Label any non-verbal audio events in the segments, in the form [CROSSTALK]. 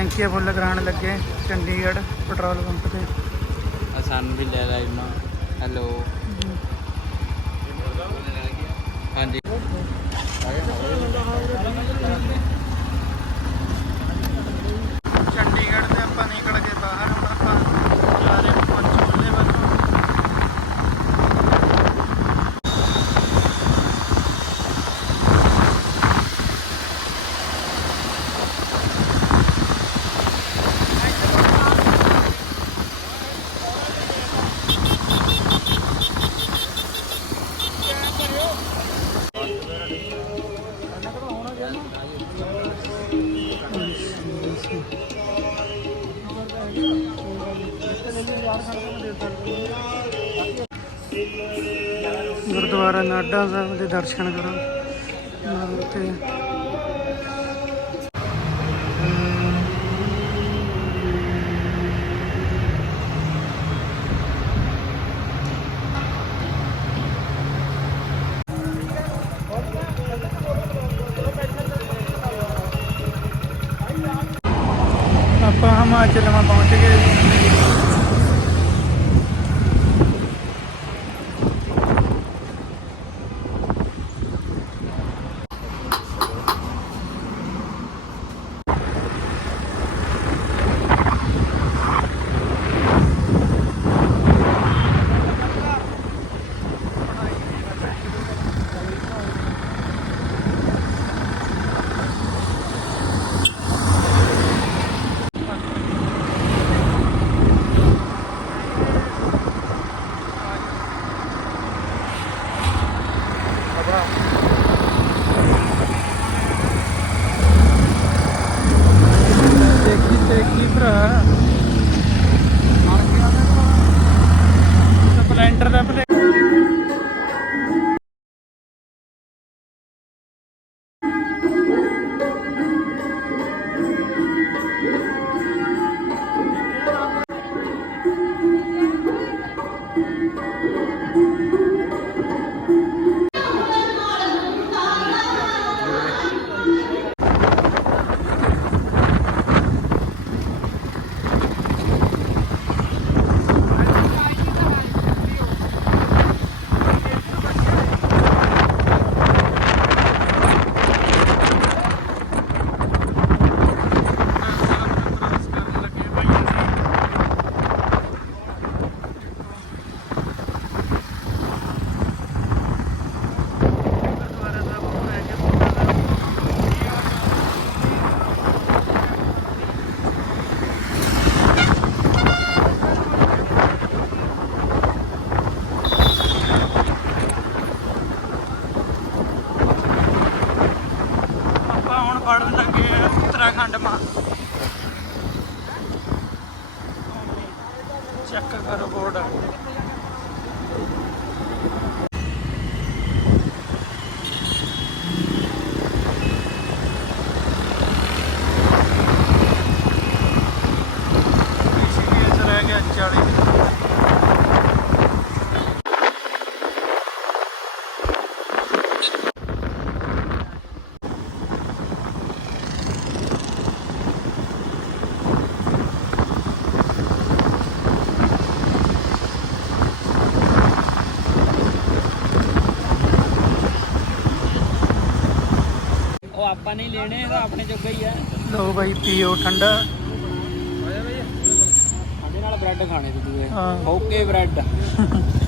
ਟੈਂਕੀਆਂ ਫੁੱਲ ਕਰਾਉਣ ਲੱਗੇ ਚੰਡੀਗੜ੍ਹ ਪੈਟਰੋਲ ਪੰਪ ਤੇ। ਆ ਸਾਨੂੰ ਵੀ ਲੈ ਲੈ ਮਾ ਹੈਲੋ। ਹਾਂਜੀ। ਚੰਡੀਗੜ੍ਹ ਤੇ ਆਪਾਂ ਨਿਕਲ ਗਏ ਬਾਹਰ। ਗੁਰਦੁਆਰਾ ਨਾਡਾ ਸਾਹਿਬ ਦੇ ਦਰਸ਼ਨ ਕਰੋ ਨਾਲ ਤੇ ਆਪਾਂ ਹਿਮਾਚਲ ਮਾ ਪਹੁੰਚ ਗਏ ਉੱਤਰਾਖੰਡ ਮਾ ਚੈੱਕ ਕਰੋ ਬੋਰਡ ਆਪਾਂ ਨਹੀਂ ਲੈਣੇ ਇਹ ਤਾਂ ਆਪਣੇ ਜੋਗਾ ਹੀ ਆ। ਲੋ ਬਾਈ ਪੀਓ ਠੰਡਾ। ਸਾਡੇ ਨਾਲ ਬ੍ਰੈਡ ਖਾਣੇ ਦੂਏ ਹਾਂ। Okay bread. [LAUGHS]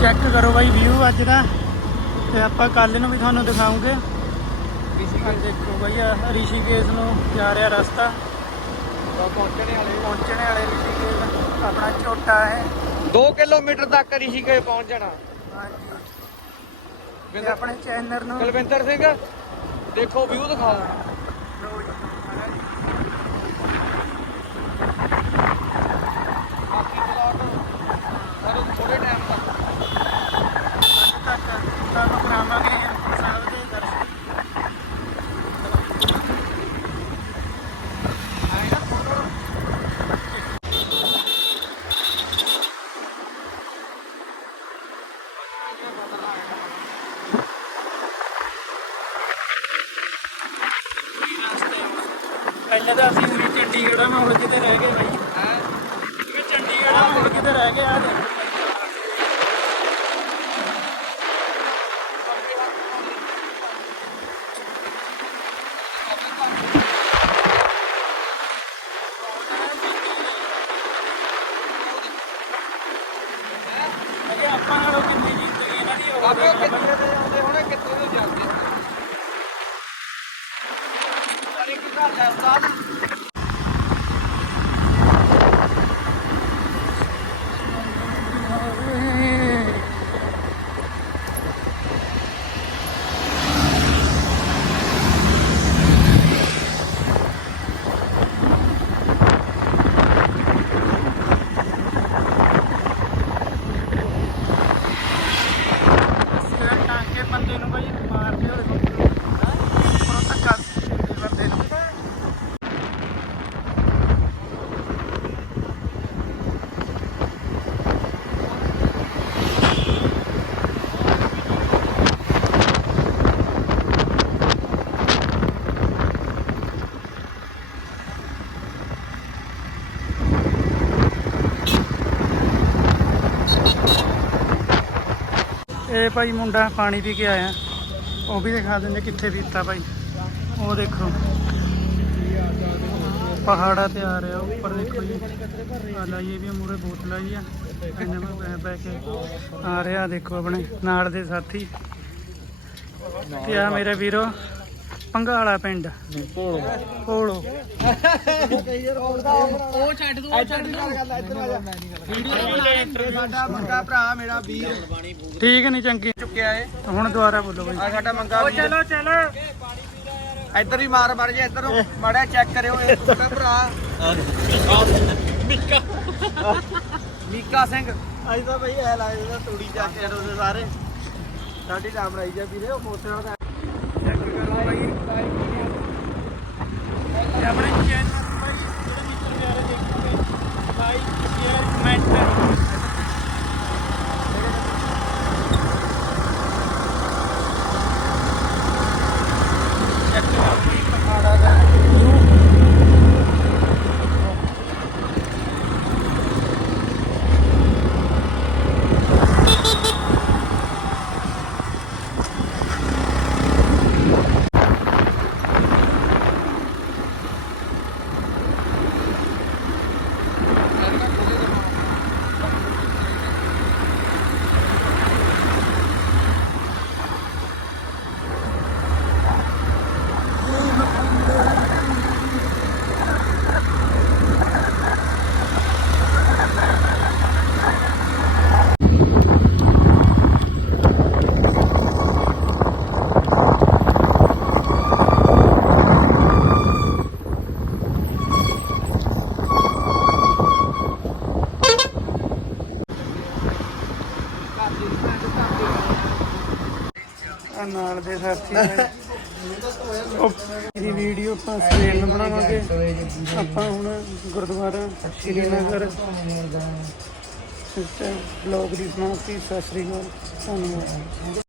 ਚੈੱਕ ਕਰੋ ਬਾਈ ਵਿਊ ਅੱਜ ਦਾ। ਤੇ ਆਪਾਂ ਕੱਲ ਨੂੰ ਵੀ ਤੁਹਾਨੂੰ ਦਿਖਾਉਂਗੇ। ਦੇਖੋ ਬਾਈ ਆਹ ਰਿਸ਼ੀਕੇਸ਼ ਨੂੰ ਜਾ ਰਿਹਾ ਰਸਤਾ। ਪਹੁੰਚਣੇ ਵਾਲੇ ਪਹੁੰਚਣੇ ਵਾਲੇ ਰਿਸ਼ੀਕੇਸ਼ ਆਪਣਾ ਝੋਟਾ ਹੈ 2 ਕਿਲੋਮੀਟਰ ਤੱਕ ਰਿਸ਼ੀਕੇਸ਼ ਪਹੁੰਚ ਜਾਣਾ। ਤੇ ਆਪਣੇ ਚੈਨਲ ਨੂੰ ਕੁਲਵਿੰਦਰ ਸਿੰਘ ਦੇਖੋ ਵਿਊ ਦਿਖਾਓ ਬਾਕੀ ਪਲਾਟ ਸਾਰੇ ਥੋੜੇ ਟਾਈਮ ਤੱਕ ਤੱਕ ਤੁਹਾਨੂੰ ਕਰਾਵਾਂਗੇ ਹੇਮਕੁੰਟ ਸਾਹਿਬ ਦੇ ਦਰਸ਼ਨ ਆਏ ਨਾ ਫੋਟੋ ਪਹਿਲੇ ਤਾਂ ਅਸੀਂ ਉਰੀ ਚੰਡੀਗੜ੍ਹ ਮੈਂ ਹੁਣ ਕਿਤੇ ਰਹਿ ਗਏ ਬਾਈ। ਕਿ ਚੰਡੀਗੜ੍ਹ ਮੈਂ ਹੁਣ ਕਿਤੇ ਰਹਿ ਗਏ ਆ ਦੇਖੋ ਅਗੇ ਆਪਾਂ ਨਾਲੋਂ ਕਿੰਨੀ ਜ਼ਿੰਦਗੀ ਇਹਨਾਂ ਦੀ ਹੋ ਆਪੇ ਗਈ ਕਿੱਥੇ ਦੇ ਆਉਂਦੇ ਹੋਣੇ ਕਿੱਥੇ ਦੇ ਜਾਂਦੇ ਅਰੇ ਕੀ ਘਰ ਦਾ ਸਾਧ ਸਿਰ ਟਾਂਕੇ ਬੰਦੇ ਨੂੰ ਬਾਈ ਮਾਰਦੇ ਹੋਏ ਉੱਪਰੋਂ ਧੱਕਾ ਦਿੰਦੇ ਬੰਦੇ ਨੂੰ ਇਹ ਭਾਈ ਮੁੰਡਾ ਪਾਣੀ ਪੀ ਕੇ ਆਇਆ। ਉਹ ਵੀ ਦਿਖਾ ਦਿੰਦੇ ਕਿੱਥੇ ਪੀਤਾ ਭਾਈ। ਉਹ ਦੇਖੋ। ਪਹਾੜਾ ਤੇ ਆ ਰਿਹਾ, ਉੱਪਰ ਦੇਖੋ ਜੀ। ਆ ਲਾਈਏ ਵੀ ਮੂਰੇ ਬੋਤਲ ਆਈ ਆ। ਇਹਨੇ ਮੈਂ ਬੈ ਕੇ ਆ ਰਿਹਾ ਦੇਖੋ ਆਪਣੇ ਨਾਲ ਦੇ ਸਾਥੀ। ਤੇ ਆ ਮੇਰੇ ਵੀਰੋ ਪੰਗਾਲਾ ਪਿੰਡ। ਕੋਲੋ। ਉਹ ਛੱਡ ਦੂ ਉਹ ਛੱਡ ਦੂ ਇੱਧਰ ਆ ਜਾ ਸਾਡਾ ਮੰਗਾ ਭਰਾ ਮੇਰਾ ਵੀਰ ਠੀਕ ਨਹੀਂ ਚੰਗੀ। ਚੁੱਕਿਆ ਏ ਹੁਣ ਦੁਬਾਰਾ ਬੋਲੋ ਆ ਸਾਡਾ ਮੰਗਾ ਵੀਰ ਚਲੋ ਚਲੋ। ਇੱਧਰ ਹੀ ਮਾਰ ਮਾਰ ਜੇ ਇੱਧਰ ਮਾੜਿਆ ਚੈੱਕ ਕਰਿਓ ਇਹ ਛੋਟਾ ਭਰਾ। ਮੀਕਾ ਮੀਕਾ ਸਿੰਘ। ਅੱਜ ਤਾਂ ਬਈ ਐ ਲੱਗਦਾ ਤੂੜੀ ਚੱਕ ਕੇ ਉਹਦੇ ਸਾਰੇ। ਸਾਡੀ ਨਾਮ ਰਾਈ ਜਾ ਵੀਰੇ ਉਹ ਮੋਟਰ ਦਾ ਚੈੱਕ ਕਰੋ ਭਾਈ ਤੇ ਆਪਣੇ ਚੈਨਲ ਨੂੰ ਭਾਈ ਜਿਹੜੇ ਮਿੱਤਰ ਪਿਆਰੇ ਦੇਖੋਗੇ ਲਾਈਕ ਸ਼ੇਅਰ ਕਮੈਂਟ ਆ ਨਾਲ ਦੇ ਸਾਥੀ ਨੇ। ਉਹ ਇਹਦੀ ਵੀਡੀਓ ਆਪਾਂ ਸਵੇਰ ਨੂੰ ਬਣਾਵਾਂਗੇ। ਆਪਾਂ ਹੁਣ ਗੁਰਦੁਆਰਾ ਸ਼੍ਰੀਨਗਰ। ਸਿਸਟਰ ਬਲੌਗ ਦੀ ਸਮਾਪਤੀ ਸਤਿ ਸ੍ਰੀ ਅਕਾਲ, ਧੰਨਵਾਦ।